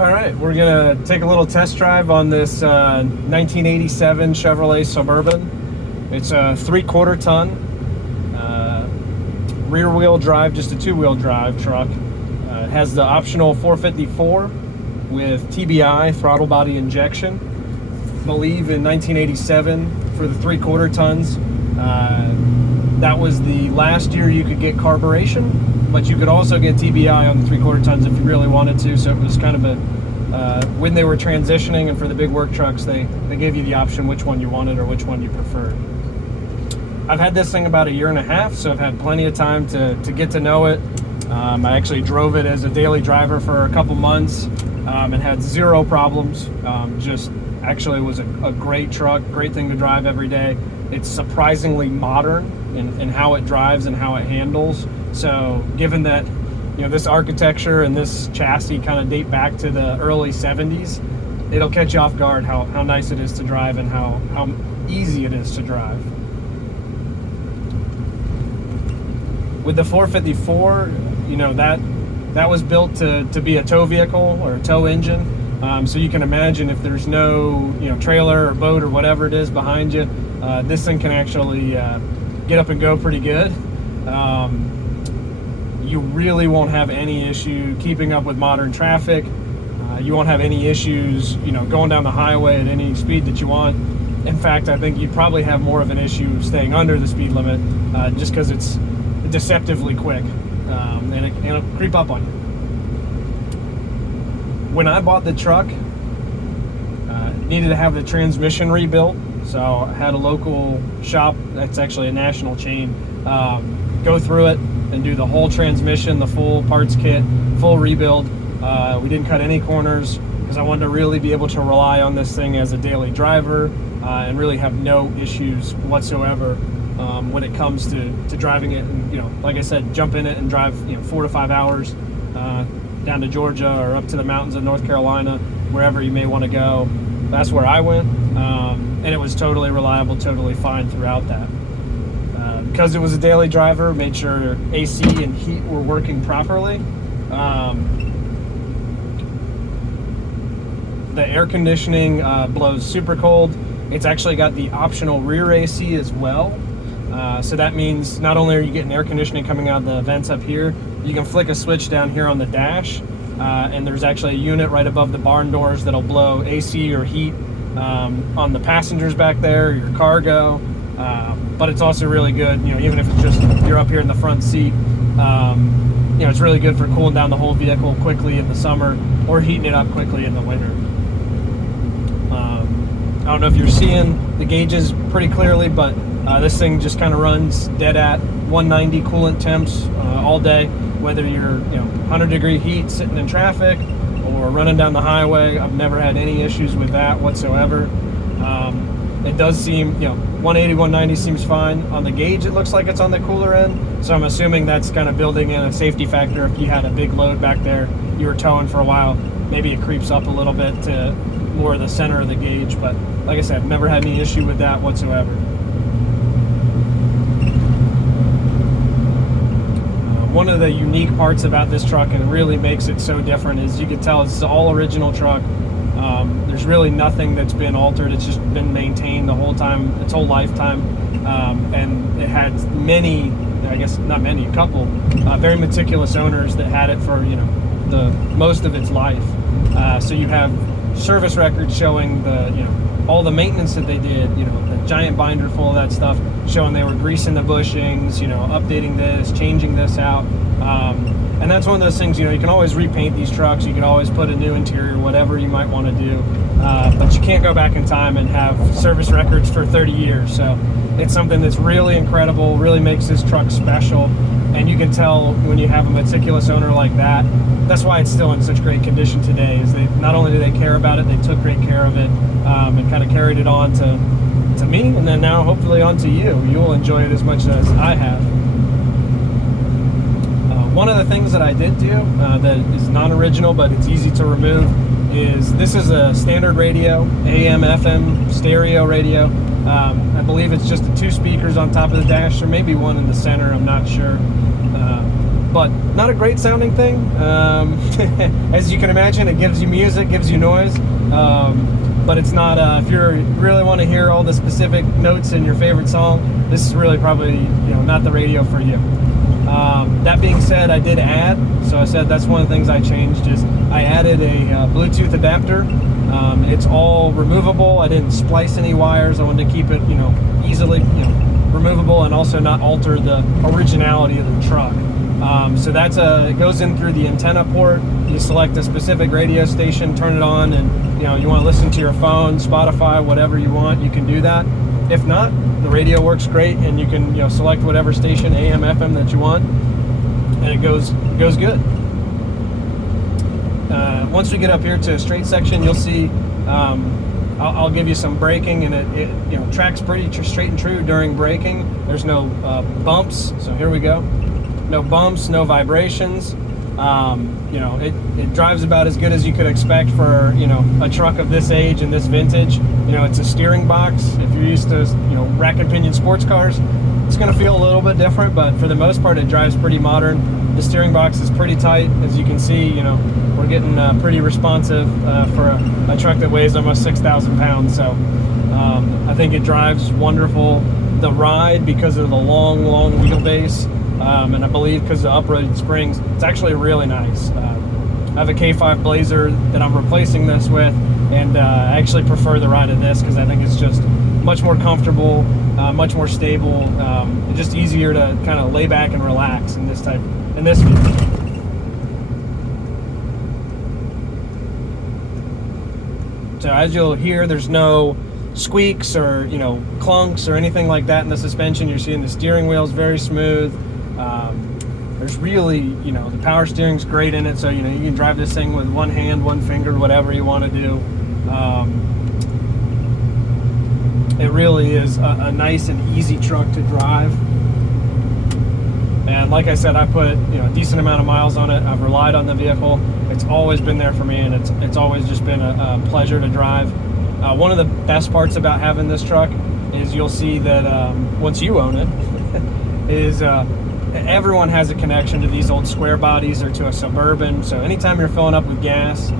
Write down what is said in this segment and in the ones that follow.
All right, we're gonna take a little test drive on this 1987 Chevrolet Suburban. It's a 3/4 ton, rear wheel drive, just a 2-wheel drive truck. It has the optional 454 with TBI, throttle body injection. I believe in 1987 for the 3/4 tons. That was the last year you could get carburation, but you could also get TBI on the 3/4 tons if you really wanted to. So it was kind of a when they were transitioning, and for the big work trucks, they gave you the option which one you wanted or which one you preferred. I've had this thing about 1.5 years, so I've had plenty of time to get to know it. I actually drove it as a daily driver for a couple months and had zero problems. Just actually was a great truck, great thing to drive every day. It's surprisingly modern in how it drives and how it handles. So given that, you know, this architecture and this chassis kind of date back to the early 70s, it'll catch you off guard how nice it is to drive and how easy it is to drive. With the 454, you know, that was built to be a tow vehicle or a tow engine. So you can imagine if there's no, you know, trailer or boat or whatever it is behind you, this thing can actually get up and go pretty good. You really won't have any issue keeping up with modern traffic. You won't have any issues, you know, going down the highway at any speed that you want. In fact, I think you'd probably have more of an issue staying under the speed limit, just because it's deceptively quick, and it'll creep up on you. When I bought the truck, needed to have the transmission rebuilt, so I had a local shop that's actually a national chain go through it and do the whole transmission, the full parts kit, full rebuild. We didn't cut any corners because I wanted to really be able to rely on this thing as a daily driver and really have no issues whatsoever when it comes to driving it. And, you know, like I said, jump in it and drive, you know, 4 to 5 hours down to Georgia or up to the mountains of North Carolina, wherever you may want to go. That's where I went, and it was totally reliable, totally fine throughout that. Because it was a daily driver, made sure AC and heat were working properly. The air conditioning blows super cold. It's actually got the optional rear AC as well. So that means not only are you getting air conditioning coming out of the vents up here, you can flick a switch down here on the dash, and there's actually a unit right above the barn doors that'll blow AC or heat on the passengers back there, your cargo. But it's also really good, you know, even if it's just you're up here in the front seat, you know, it's really good for cooling down the whole vehicle quickly in the summer or heating it up quickly in the winter. I don't know if you're seeing the gauges pretty clearly, but this thing just kind of runs dead at 190 coolant temps all day, whether you're, you know, 100-degree heat sitting in traffic or running down the highway. I've never had any issues with that whatsoever. It does seem, you know, 180, 190 seems fine. On the gauge, it looks like it's on the cooler end, so I'm assuming that's kind of building in a safety factor. If you had a big load back there, you were towing for a while, maybe it creeps up a little bit to more the center of the gauge. But like I said, never had any issue with that whatsoever. One of the unique parts about this truck, and really makes it so different, is you can tell it's an all original truck. There's really nothing that's been altered. It's just been maintained the whole time, its whole lifetime. And it had many, I guess not many, a couple very meticulous owners that had it for, you know, the most of its life. So you have service records showing the, you know, all the maintenance that they did, you know, the giant binder full of that stuff, showing they were greasing the bushings, you know, updating this, changing this out. And that's one of those things, you know, you can always repaint these trucks, you can always put a new interior, whatever you might want to do, but you can't go back in time and have service records for 30 years. So it's something that's really incredible, really makes this truck special, and you can tell when you have a meticulous owner like that. That's why it's still in such great condition today, is they not only do they care about it, they took great care of it, and kind of carried it on to me, and then now hopefully on to you. You'll enjoy it as much as I have. One of the things that I did do that is non-original, but it's easy to remove, is this is a standard radio, AM, FM, stereo radio. I believe it's just the 2 speakers on top of the dash, or maybe one in the center, I'm not sure. but not a great sounding thing. As you can imagine, it gives you music, gives you noise, but it's not, if you really want to hear all the specific notes in your favorite song, this is really probably, not the radio for you. That being said, I did add, so I said that's one of the things I changed, is I added a Bluetooth adapter. It's all removable. I didn't splice any wires. I wanted to keep it, easily, removable, and also not alter the originality of the truck. So that's it goes in through the antenna port. You select a specific radio station, turn it on, and you want to listen to your phone, Spotify, whatever you want, you can do that. If not, the radio works great, and you can select whatever station, AM, FM, that you want, and it goes good. Once we get up here to a straight section, you'll see I'll give you some braking, and it tracks pretty straight and true during braking. There's no bumps, so here we go. No bumps, no vibrations. It drives about as good as you could expect for a truck of this age and this vintage. It's a steering box. If you're used to rack and pinion sports cars, it's going to feel a little bit different, but for the most part, it drives pretty modern. The steering box is pretty tight, as you can see. We're getting pretty responsive for a truck that weighs almost 6,000 pounds. So I think it drives wonderful. The ride, because of the long wheelbase, and I believe because of the upright springs, it's actually really nice. I have a K5 Blazer that I'm replacing this with, and I actually prefer the ride of this because I think it's just much more comfortable, much more stable, just easier to kind of lay back and relax in this vehicle. So as you'll hear, there's no squeaks or clunks or anything like that in the suspension. You're seeing the steering wheel is very smooth. There's really, the power steering's great in it, so you can drive this thing with one hand, one finger, whatever you want to do. It really is a nice and easy truck to drive. And like I said, I put a decent amount of miles on it. I've relied on the vehicle. It's always been there for me, and it's always just been a pleasure to drive. One of the best parts about having this truck is you'll see that once you own it, is everyone has a connection to these old square bodies or to a Suburban. So anytime you're filling up with gas,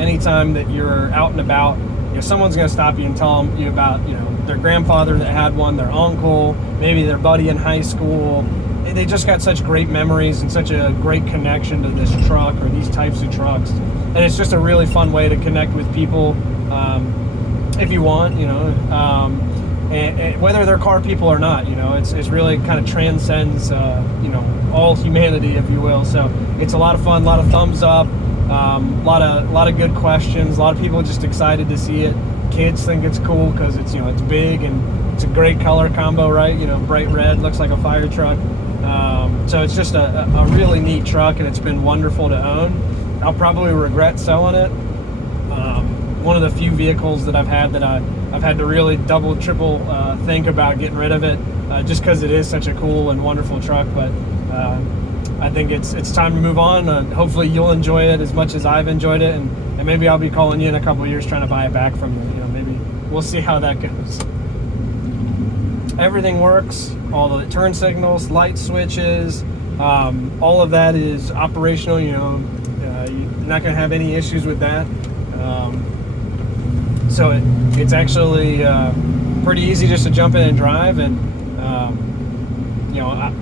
anytime that you're out and about, someone's going to stop you and tell you about their grandfather that had one, their uncle, maybe their buddy in high school. They just got such great memories and such a great connection to this truck or these types of trucks, and it's just a really fun way to connect with people if you want, and whether they're car people or not. It's really kind of transcends all humanity, if you will. So it's a lot of fun, a lot of thumbs up, a lot of good questions, a lot of people just excited to see it. Kids think it's cool because it's it's big and it's a great color combo, right? Bright red, looks like a fire truck. So it's just a really neat truck, and it's been wonderful to own. I'll probably regret selling it. One of the few vehicles that I've had that I've had to really double, triple think about getting rid of it, just because it is such a cool and wonderful truck. But I think it's time to move on. Hopefully you'll enjoy it as much as I've enjoyed it, and maybe I'll be calling you in a couple of years trying to buy it back from you. Maybe we'll see how that goes. Everything works. All the turn signals, light switches, all of that is operational. You're not going to have any issues with that. So it's actually pretty easy just to jump in and drive. And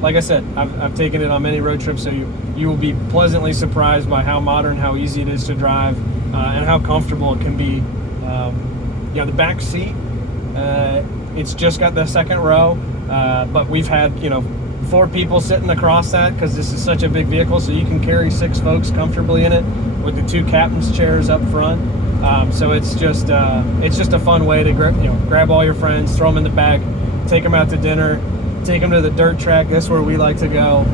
like I said, I've taken it on many road trips, so you will be pleasantly surprised by how modern, how easy it is to drive, and how comfortable it can be. The back seat, it's just got the second row, but we've had 4 people sitting across that because this is such a big vehicle, so you can carry 6 folks comfortably in it with the 2 captain's chairs up front. So it's just a fun way to grab all your friends, throw them in the back, take them out to dinner, take them to the dirt track. That's where we like to go.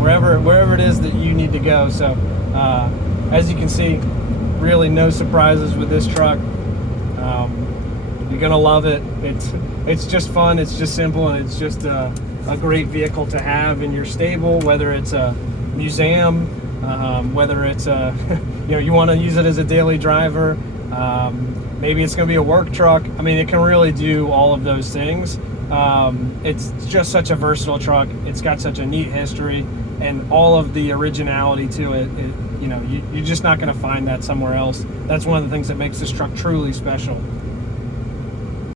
Wherever it is that you need to go. So as you can see, really no surprises with this truck. You're gonna love it. It's just fun. It's just simple, and it's just a great vehicle to have in your stable. Whether it's a museum, whether it's you want to use it as a daily driver, maybe it's going to be a work truck. I mean, it can really do all of those things. It's just such a versatile truck. It's got such a neat history, and all of the originality to it. You're just not going to find that somewhere else. That's one of the things that makes this truck truly special.